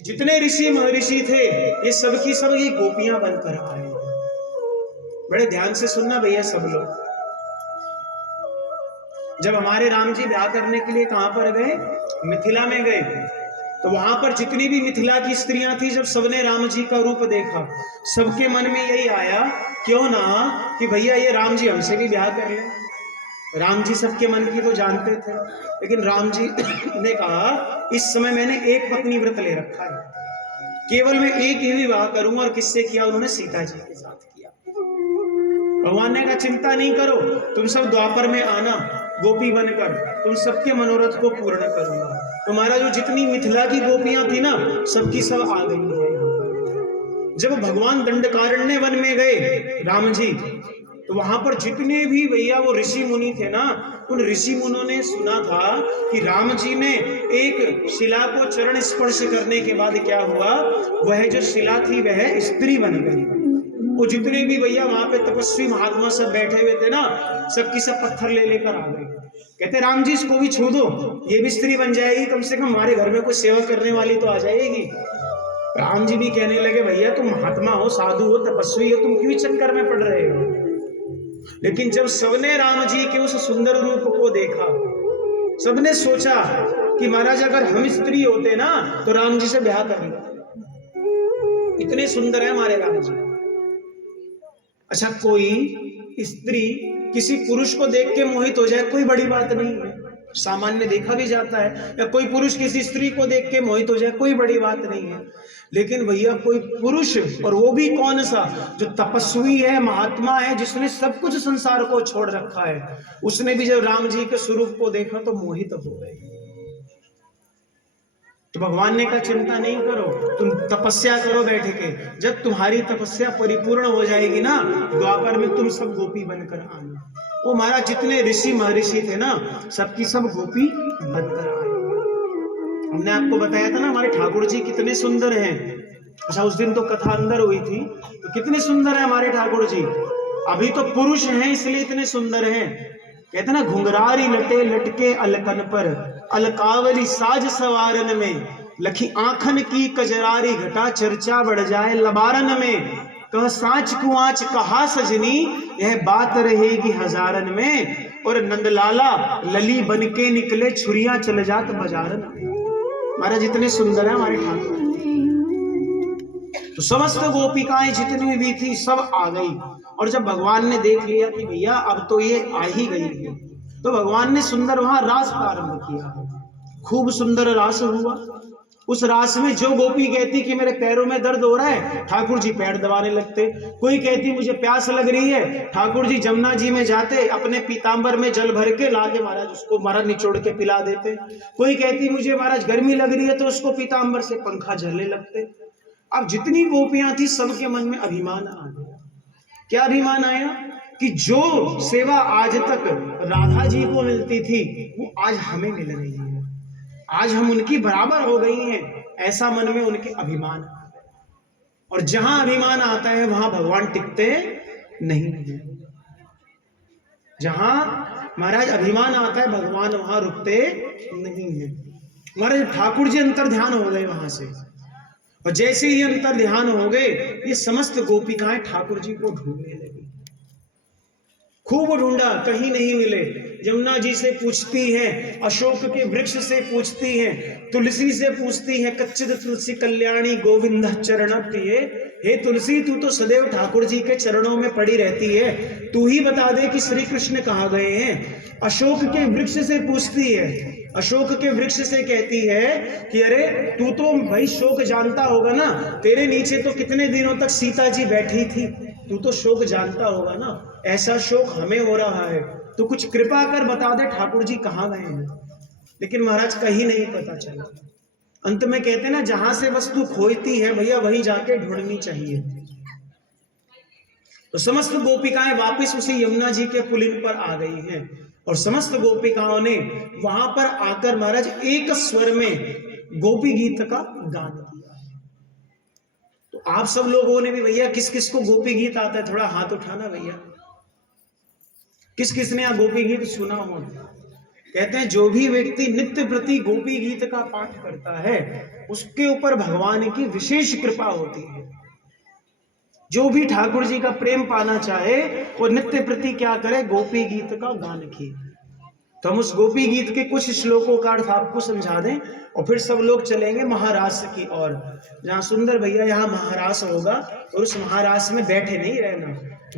जितने ऋषि महर्षि थे ये सब की सब ये गोपियां बनकर आए। बड़े ध्यान से सुनना भैया सब लोग। जब हमारे राम जी ब्याह करने के लिए कहां पर गए, मिथिला में गए, तो वहां पर जितनी भी मिथिला की स्त्रियां थी, जब सबने राम जी का रूप देखा, सबके मन में यही आया क्यों ना कि भैया ये राम जी हमसे भी ब्याह कर लें। राम जी सबके मन की तो जानते थे, लेकिन राम जी ने कहा इस समय मैंने एक पत्नी व्रत ले रखा है, केवल मैं एक ही विवाह करूंगा। और किससे किया? उन्होंने सीता जी के साथ किया। भगवान ने कहा चिंता नहीं करो, तुम सब द्वापर में आना गोपी बनकर, तुम सबके मनोरथ को पूर्ण करूंगा। तुम्हारा जो जितनी मिथिला की गोपियां थी ना, सबकी सब आ गई है यहाँ पर। जब भगवान दंडकारण्य वन में गए राम जी, तो वहां पर जितने भी भैया वो ऋषि मुनि थे ना, उन ऋषि मुनों ने सुना था कि राम जी ने एक शिला को चरण स्पर्श करने के बाद क्या हुआ, वह जो शिला थी वह स्त्री बन गई। वो जितने भी भैया वहां पे तपस्वी महात्मा सब बैठे हुए थे ना, सबकी सब पत्थर ले लेकर आ गए। कहते राम जी इसको भी छू दो, ये भी स्त्री बन जाएगी, कम से कम हमारे घर में कोई सेवा करने वाली तो आ जाएगी। राम जी भी कहने लगे भैया तुम महात्मा हो, साधु हो, तपस्वी हो, तुम क्यों चक्कर में पड़ रहे हो। लेकिन जब सबने राम जी के उस सुंदर रूप को देखा, सबने सोचा कि महाराज अगर हम स्त्री होते ना तो राम जी से ब्याह कर लेते, इतने सुंदर है हमारे राम जी। अच्छा, कोई स्त्री किसी पुरुष को देख के मोहित हो जाए कोई बड़ी बात नहीं है, सामान्य देखा भी जाता है। या कोई पुरुष किसी स्त्री को देख के मोहित हो जाए कोई बड़ी बात नहीं है। लेकिन भैया कोई पुरुष, और वो भी कौन सा, जो तपस्वी है, महात्मा है, जिसने सब कुछ संसार को छोड़ रखा है, उसने भी जब राम जी के स्वरूप को देखा तो मोहित हो गए। तो भगवान ने कहा चिंता नहीं करो, तुम तपस्या करो बैठ के, जब तुम्हारी तपस्या परिपूर्ण हो जाएगी ना, द्वापर में तुम सब गोपी बनकर आना। वो महाराज जितने ऋषि महर्षि थे ना, सबकी सब गोपी बनकर आए। हमने आपको बताया था ना हमारे ठाकुर जी कितने सुंदर हैं। अच्छा, उस दिन तो कथा अंदर हुई थी, तो कितने सुंदर है हमारे ठाकुर जी। अभी तो पुरुष हैं इसलिए इतने सुंदर हैं। कहते ना घुंघरारी लटे लटके अलकन पर, अलकावली साज सवारन में, लखी आंखन की कजरारी घटा चर्चा बढ़ जाए लबारन में। कह साच कुआच कहा सजनी, यह बात रहेगी हजारन में। और नंदलाला लली बन के निकले छुरियां चल जात बाजारन में। महाराज इतने सुंदर है हमारे ठाकुर। तो समस्त गोपिकाएं जितनी भी थी सब आ गई। और जब भगवान ने देख लिया कि भैया अब तो ये आ ही गई है, तो भगवान ने सुंदर वहां रास प्रारंभ किया। खूब सुंदर रास हुआ। उस रास में जो गोपी कहती कि मेरे पैरों में दर्द हो रहा है, ठाकुर जी पैर दबाने लगते। कोई कहती मुझे प्यास लग रही है, ठाकुर जी जमुना जी में जाते, अपने पीतांबर में जल भर के लाके महाराज उसको महाराज निचोड़ के पिला देते। कोई कहती मुझे महाराज गर्मी लग रही है, तो उसको पीतांबर से पंखा झलने लगते। अब जितनी गोपियां थी सबके मन में अभिमान आ गया। क्या अभिमान आया कि जो सेवा आज तक राधा जी को मिलती थी वो आज हमें मिल रही है, आज हम उनकी बराबर हो गई हैं, ऐसा मन में उनके अभिमान। और जहां अभिमान आता है वहां भगवान टिकते नहीं है। जहां महाराज अभिमान आता है भगवान वहां रुकते नहीं है। महाराज ठाकुर जी अंतर ध्यान हो गए वहां से, और जैसे ही अंतर ध्यान हो गए, ये समस्त गोपिकाएं ठाकुर जी को ढूंढने लगी। खूब ढूंढा, कहीं नहीं मिले। यमुना जी से पूछती हैं, अशोक के वृक्ष से पूछती हैं, तुलसी से पूछती हैं, कच्चिद तुलसी कल्याणी गोविंद चरण प्रिय। हे तुलसी, तू तो सदैव ठाकुर जी के चरणों में पड़ी रहती है, तू ही बता दे कि श्री कृष्ण कहाँ गए हैं। अशोक के वृक्ष से पूछती है, अशोक के वृक्ष से कहती है कि अरे तू तो भाई शोक जानता होगा ना, तेरे नीचे तो कितने दिनों तक सीता जी बैठी थी, तू तो शोक जानता होगा ना, ऐसा शोक हमें हो रहा है, तो कुछ कृपा कर बता दे ठाकुर जी कहाँ गए हैं। लेकिन महाराज कहीं नहीं पता चला। अंत में कहते हैं ना, जहां से वस्तु खोती है भैया वहीं जाके ढूंढनी चाहिए। तो समस्त गोपिकाएं वापस उसी यमुना जी के पुलिन पर आ गई हैं, और समस्त गोपिकाओं ने वहां पर आकर महाराज एक स्वर में गोपी गीत का गान किया। तो आप सब लोगों ने भी भैया किस किस को गोपी गीत आता है, थोड़ा हाथ उठाना भैया। किस किस ने गोपी गीत सुना हो? कहते हैं जो भी व्यक्ति नित्य प्रति गोपी गीत का पाठ करता है उसके ऊपर भगवान की विशेष कृपा होती है। जो भी ठाकुर जी का प्रेम पाना चाहे वो नित्य प्रति क्या करे, गोपी गीत का गान किए। तो हम उस गोपी गीत के कुछ श्लोकों का अर्थ आपको समझा दें और फिर सब लोग चलेंगे महारास की ओर, जहाँ सुंदर भैया यहाँ महारास होगा और उस महारास में बैठे नहीं रहना।